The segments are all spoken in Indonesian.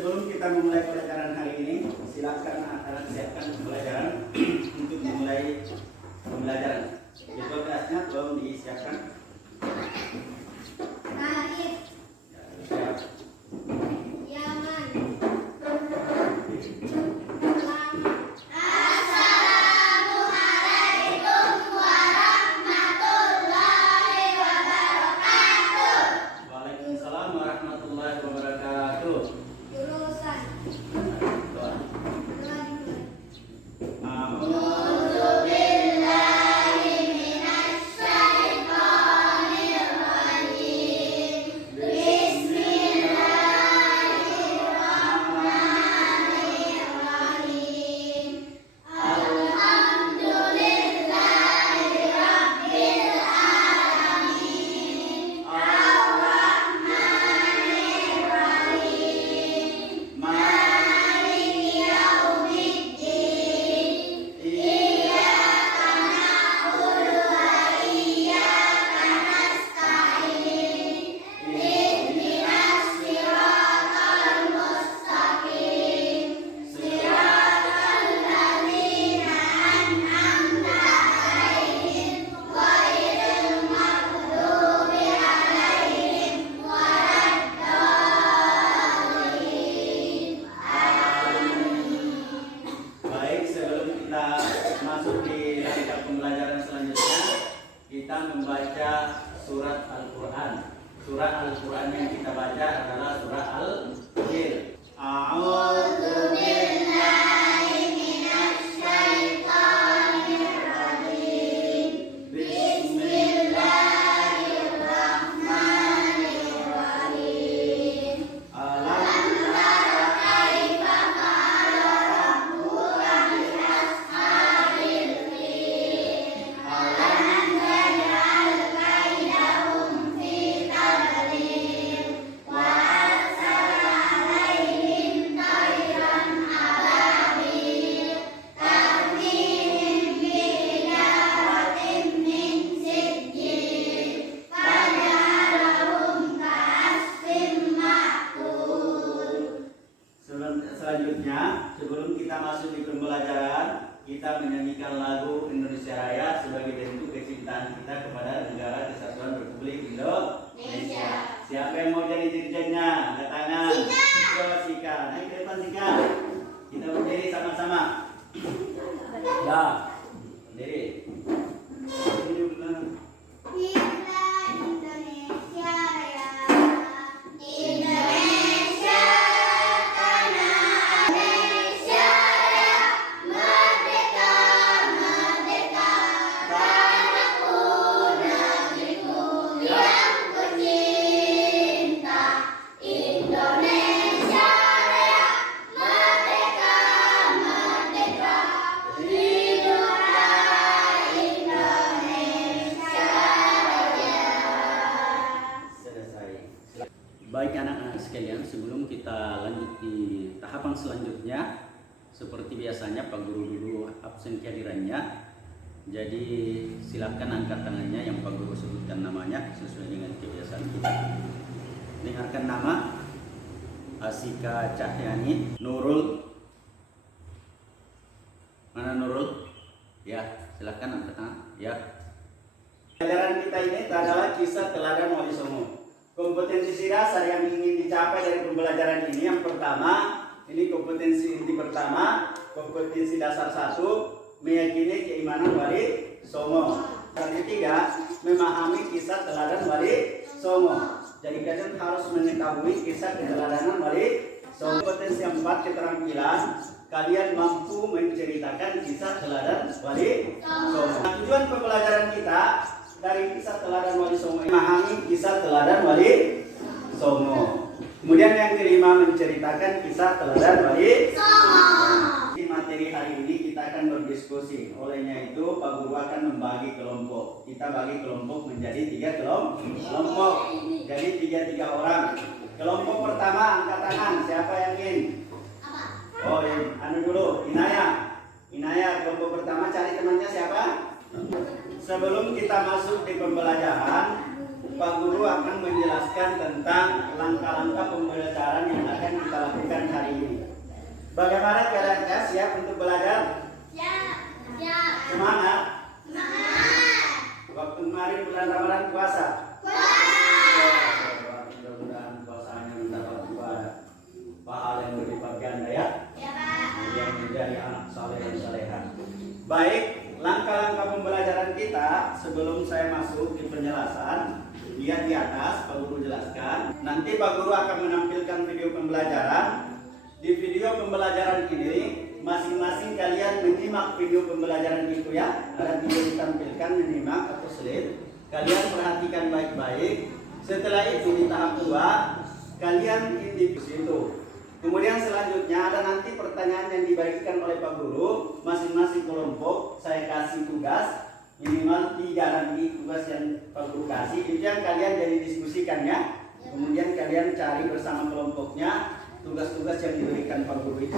sebelum kita memulai pelajaran hari ini, silakan anak-anak siapkan pelajaran untuk memulai pembelajaran. Jadwal kelasnya tolong disiapkan. Masuk di rangkaian pembelajaran selanjutnya, kita membaca surat Al-Quran. Surat Al-Quran yang kita baca adalah surat Al-Fil. Selanjutnya, sebelum kita masuk di pembelajaran, kita menyanyikan lagu Indonesia Raya sebagai bentuk kecintaan kita kepada Negara Kesatuan Republik Indonesia. Siapa yang mau jadi dirjennya? Angkat tangan. Sika. Naik ke depan Sika. Kita berdiri sama-sama. Ya. Berdiri. Baik anak-anak sekalian, sebelum kita lanjut di tahapan selanjutnya, seperti biasanya Pak Guru dulu absen kehadirannya. Jadi silakan angkat tangannya yang Pak Guru sebutkan namanya sesuai dengan kebiasaan kita. Dengarkan nama: Asika Cahyani, Nurul. Mana Nurul? Ya, silakan angkat tangan. Ya. Pelajaran kita ini adalah kisah teladan Wali Songo. Kompetensi dasar yang ingin dicapai dari pembelajaran ini, yang pertama, ini kompetensi inti pertama, kompetensi dasar 1, meyakini keimanan Wali Songo. Yang ketiga, memahami kisah teladan Wali Songo. Jadi kalian harus mengetahui kisah keteladanan Wali Songo. Kompetensi yang 4, keterampilan, kalian mampu menceritakan kisah teladan Wali Songo. Nah, tujuan pembelajaran kita dari kisah teladan Wali Songo, memahami kisah teladan Wali Songo. Kemudian yang kelima, menceritakan kisah teladan Wali Songo. Di materi hari ini kita akan berdiskusi. Olehnya itu Pak Guru akan membagi kelompok. Kita bagi kelompok menjadi 3 kelompok. Jadi 3 orang. Kelompok pertama, angkat tangan. Siapa yang ingin? Oh, dulu. Inaya, kelompok pertama, cari temannya siapa? Sebelum kita masuk di pembelajaran, Pak Guru akan menjelaskan tentang langkah-langkah pembelajaran yang akan kita lakukan Bagaimana keadaannya? Siap untuk belajar? Siap. Siap. Semangat? Semangat. Waktu kemarin bulan Ramadan puasa? Mudah-mudahan puasanya mendapat pahala yang berlipat ganda ya. Ya, Pak. Yang menjadi anak saleh dan saleha. Baik, langkah-langkah pembelajaran kita sebelum saya masuk di penjelasan, lihat di atas Pak Guru jelaskan. Nanti Pak Guru akan menampilkan video pembelajaran. Di video pembelajaran ini masing-masing kalian menyimak video pembelajaran itu ya. Ada video ditampilkan, menyimak atau slide. Kalian perhatikan baik-baik. Setelah itu di tahap 2 kalian diskusi itu. Kemudian selanjutnya ada nanti pertanyaan yang dibagikan oleh Pak Guru. Masing-masing kelompok saya kasih tugas minimal 3 nanti tugas yang Pak Guru kasih. Itu yang kalian jadi diskusikan ya. Kemudian kalian cari bersama kelompoknya tugas-tugas yang diberikan Pak Guru itu.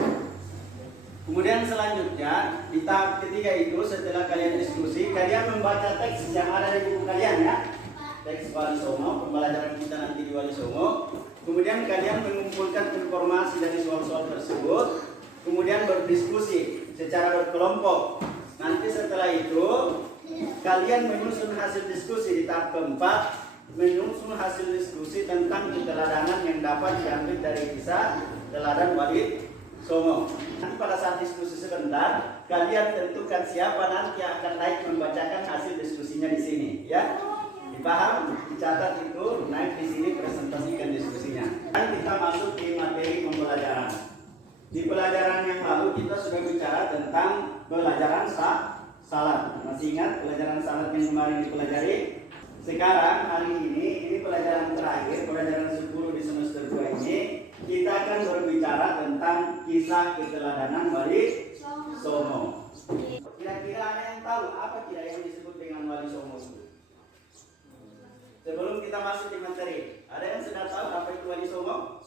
Kemudian selanjutnya di tahap ketiga itu setelah kalian diskusi, kalian membaca teks yang ada di buku kalian ya. Teks Wali Songo, pembelajaran kita nanti di Wali Songo. Kemudian kalian mengumpulkan informasi dari soal-soal tersebut. Kemudian berdiskusi secara berkelompok. Nanti setelah itu kalian menyusun hasil diskusi di tahap keempat. Menyusun hasil diskusi tentang keteladanan yang dapat diambil dari kisah teladan Wali Songo. Nanti pada saat diskusi sebentar, kalian tentukan siapa nanti yang akan naik membacakan hasil diskusinya di sini, ya. Dipaham? Dicatat itu, naik di sini presentasikan diskusinya. Dan kita masuk di materi pembelajaran. Di pelajaran yang lalu kita sudah bicara tentang pelajaran salat. Masih ingat pelajaran salat yang kemarin dipelajari? Sekarang hari ini pelajaran terakhir, pelajaran 10 di semester 2 ini, kita akan berbicara tentang kisah keteladanan Wali Songo. Kira-kira ada yang tahu apa tidak yang disebut dengan Wali Songo itu? Sebelum kita masuk di materi, ada yang sudah tahu apa itu Wali Songo?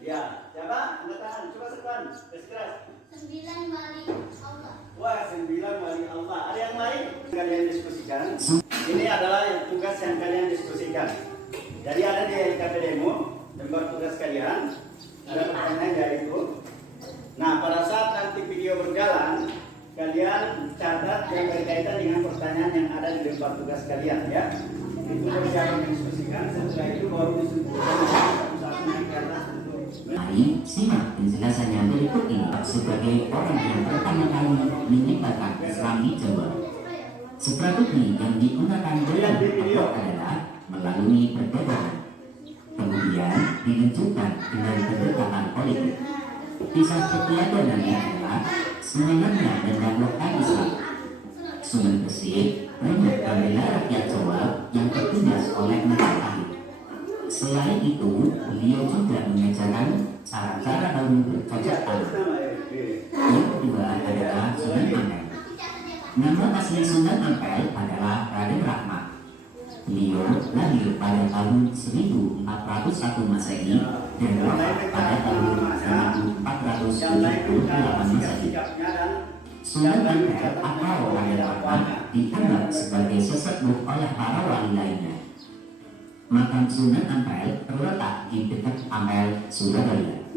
Ya, siapa? Angkat tangan, coba setan, keras. 9 wali Allah. Wah, 9 wali Allah. Ada yang lain? Kalian diskusikan. Ini adalah yang tugas yang kalian diskusikan. Jadi ada di LKP demo, tempat tugas kalian. Ada pertanyaan dari itu. Nah, pada saat nanti video berjalan, kalian catat yang berkaitan dengan pertanyaan yang ada di tempat tugas kalian ya. Itu persiapan diskusikan. Setelah itu baru disimpulkan satu-satu naik ke atas. Mari simak penjelasannya berikut ini sebagai orang yang pertama kali menyebarkan Islam di Jawa. Strategi yang digunakan dalam pokok adalah melalui perdagangan, kemudian dilanjutkan dengan pendekatan politik. Kisah keteladanan adalah semangatnya dan dakwahkan Islam. Sunan Gresik banyak membela rakyat Jawa yang tertindas oleh Majapahit. Selain itu, beliau juga mengajarkan cara-cara baru bercocok tanam. Yang kedua adalah Sunan Ampel. Nama asli Sunan Ampel adalah Raden Rahmat. Beliau lahir pada tahun 1401 Masehi dan wafat pada tahun 1478 Masehi. Sunan Ampel atau Raden Rahmat dianggap sebagai sesepuh oleh para wali lainnya. Makam Sunan Ampel terletak di dekat Ampel, Surabaya.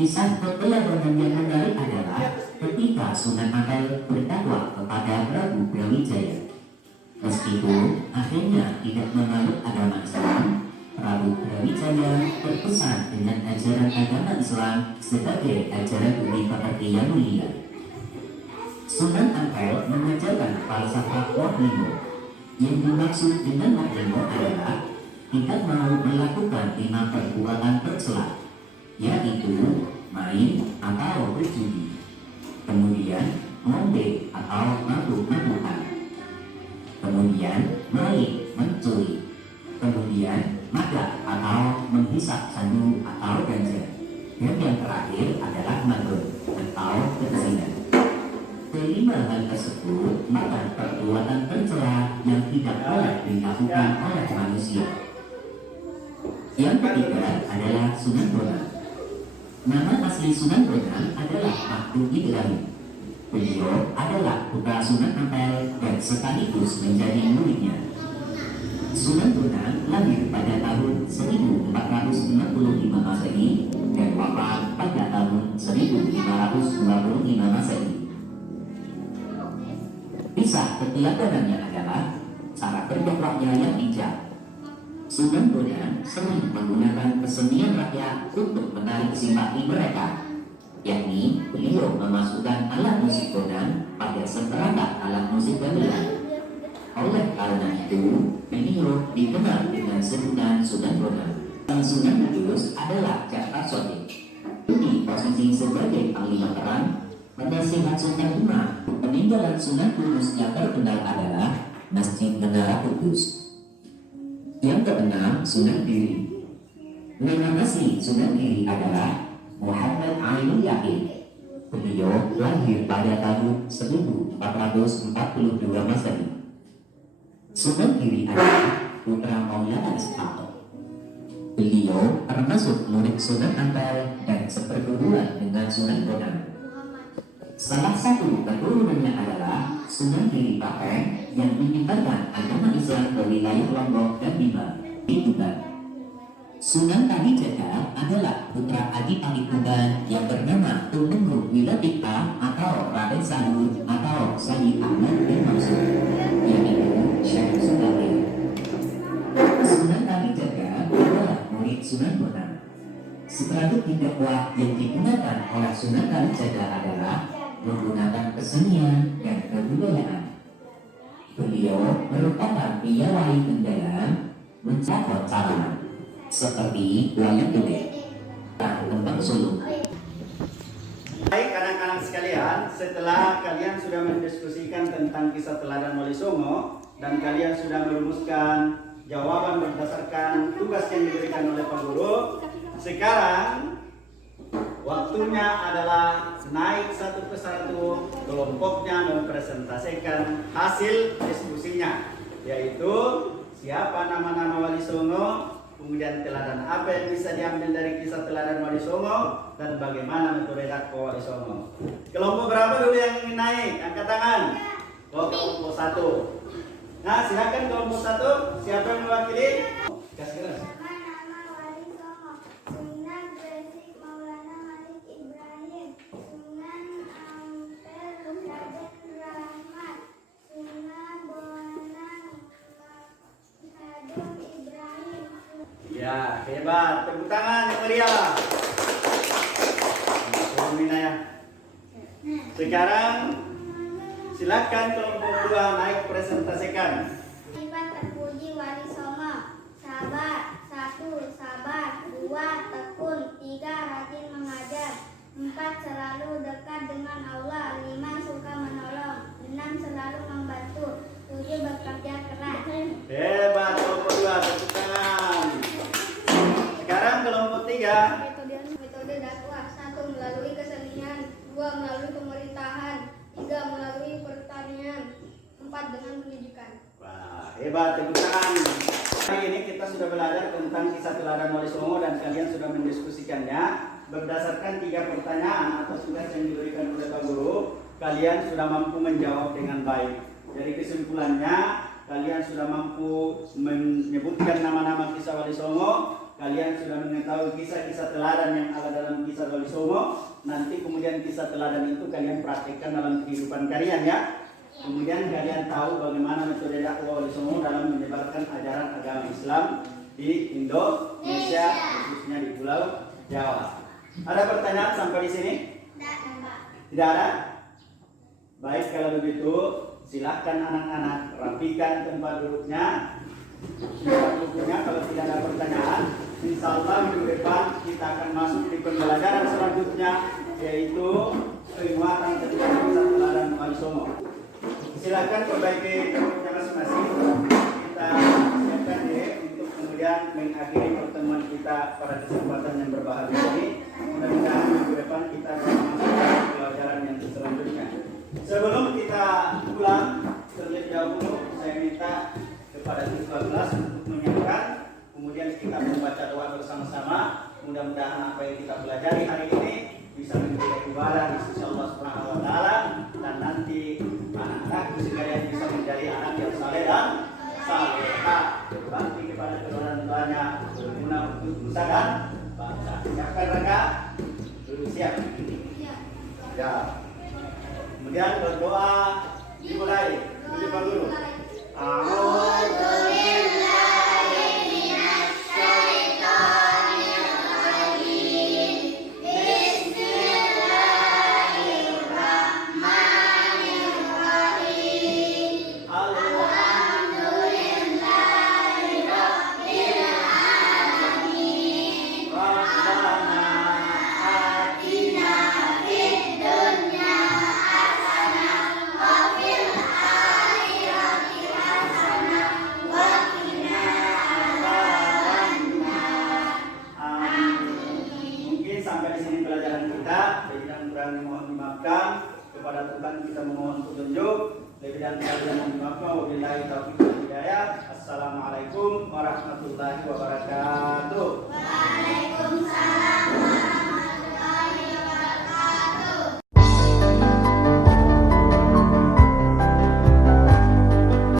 Kisah keteladanan yang menarik adalah ketika Sunan Ampel berdakwah kepada Prabu Brawijaya. Meskipun akhirnya tidak menganut agama Islam, Prabu Brawijaya terkesan dengan ajaran agama Islam sebagai ajaran budi pekerti yang mulia. Sunan Ampel mengajarkan falsafah wahyu. Yang dimaksud dengan wahyu adalah tidak mau melakukan 5 perbuatan tercela, yaitu main atau berjudi, kemudian ngombe atau mabuk-mabukan, kemudian main mencuri, kemudian madak atau menghisap sandu atau ganja, dan yang terakhir adalah magun atau berzina. Kelima hal tersebut merupakan perbuatan tercela yang tidak boleh dilakukan oleh manusia. Yang ketiga adalah Sunan Bonang. Nama asli Sunan Bonang adalah Mahmud Ibrahim. Beliau adalah putra Sunan Ampel dan sekaligus menjadi muridnya. Sunan Bonang lahir pada tahun 1465 Masehi dan wafat Masehi. Kisah keteladanannya adalah cara berdakwahnya yang bijak. Sunan Bonang sering menggunakan kesenian rakyat untuk menarik simpati mereka, yakni beliau memasukkan alat musik Bonang pada seperangkat alat musik gamelan. Oleh karena itu, beliau dikenal dengan sebutan Sunan Bonang. Sunan Kudus adalah Cakra Sodik. Di posisi sebagai panglima perang, menasihat Sultan Umar, peninggalan Sunan Kudus yang terkenal adalah Masjid Menara Kudus. Yang keenam, Sunan Giri. Nama asli Sunan Giri adalah Muhammad Ainul Yakin. Beliau lahir pada tahun 1442 Masehi. Sunan Giri adalah putra Maulana Ishaq. Beliau termasuk murid Sunan Ampel dan seperguruan dengan Sunan Bonang. Salah satu keturunannya adalah Sunan Giri Papeng yang menyebarkan agama Islam ke wilayah Lombok dan Bima di Tuban. Sunan Kalijaga adalah putra Adi Palikuban yang bernama Tumenggung Wilatika atau Raden Sahur atau Sayyid Ahmad bin Mansur, yaitu Syekh Sunan. Sunan Kalijaga adalah murid Sunan Bonang. Strategi dakwah yang digunakan oleh Sunan Kalijaga adalah menggunakan kesenian dan kebudayaan. Beliau merupakan piawai kendala mencatat cara seperti wayang kulit dan tembang sulung. Baik anak-anak sekalian, setelah kalian sudah mendiskusikan tentang kisah teladan Wali Songo dan kalian sudah merumuskan jawaban berdasarkan tugas yang diberikan oleh Pak Guru, sekarang waktunya adalah naik satu persatu kelompoknya mempresentasikan hasil diskusinya, yaitu siapa nama-nama Wali Songo, kemudian teladan apa yang bisa diambil dari kisah teladan Wali Songo, dan bagaimana metode dakwah Wali Songo. Kelompok berapa dulu yang ingin naik? Angkat tangan. Oh, kelompok 1. Nah, silakan kelompok 1. Siapa yang mewakili? Kasih keras. Nama Wali Songo. Sunan Gresik Maulana Malik Ibrahim. Sunan Ampel Raden Rahmat. Sunan Bonang Hadung Ibrahim. Ya, hebat. Tepuk tangan yang meriah. Ya. Sekarang silakan kelompok 2 naik presentasikan. Sifat terpuji Wali Songo. Sabar. 1. Sabar. 2. Tekun. 3. Rajin mengajar. 4. Selalu dekat dengan Allah. 5. Suka menolong. 6. Selalu membantu. 7. Bekerja keras. Hebat kelompok 2, tepuk tangan. Sekarang kelompok 3. Metode dakwah. 1. Melalui kesenian. 2. Melalui pemerintahan. 3. Melalui pertanian. 4. Dengan pendidikan. Wah, hebat, tepuk tangan. Hari ini kita sudah belajar tentang kisah teladan Wali Songo dan kalian sudah mendiskusikannya berdasarkan 3 pertanyaan atau tugas yang diberikan oleh Pak Guru. Kalian sudah mampu menjawab dengan baik. Dari kesimpulannya, kalian sudah mampu menyebutkan nama-nama kisah Wali Songo. Kalian sudah mengetahui kisah-kisah teladan yang ada dalam kisah Wali Songo. Nanti kemudian kisah teladan itu kalian praktikkan dalam kehidupan kalian ya. Kemudian kalian tahu bagaimana metode dakwah Wali Songo dalam menyebarkan ajaran agama Islam di Indonesia, khususnya di Pulau Jawa. Ada pertanyaan sampai di sini? Tidak ada? Baik, kalau begitu silakan anak-anak rapikan tempat duduknya, siapkan bukunya. Kalau tidak ada pertanyaan, insya Allah minggu depan kita akan masuk di pembelajaran selanjutnya, yaitu penguatan tentang kisah teladan Wali Songo. Silakan perbaiki duduknya masing-masing. Kita siapkan diri untuk kemudian mengakhiri pertemuan kita pada kesempatan yang berbahagia ini. Mudah-mudahan minggu depan kita akan masuk ke pelajaran yang selanjutnya. Sebelum kita pulang, terlebih dahulu saya minta kepada siswa kelas untuk menyiapkan, kemudian kita membaca doa bersama-sama. Mudah-mudahan apa yang kita pelajari hari ini bisa menjadi ibadah di sisi Allah Subhanahu wa taala, dan nanti anak-anak sekalian bisa menjadi anak yang saleh dan salehah, berbakti kepada kedua orang tuanya, berguna untuk nusa dan bangsa. Siapkan Raka? Duduk siap. Ya. Kemudian berdoa dimulai. Tujuh dulu. Mungkin sampai di sini pelajaran kita. Lebih dan kurang mohon dimaafkan. Kepada Tuhan kita memohon petunjuk. Lebih dan kurang mohon dimaafkan. Wabillahi taufiq wal hidayah. Assalamualaikum warahmatullahi wabarakatuh.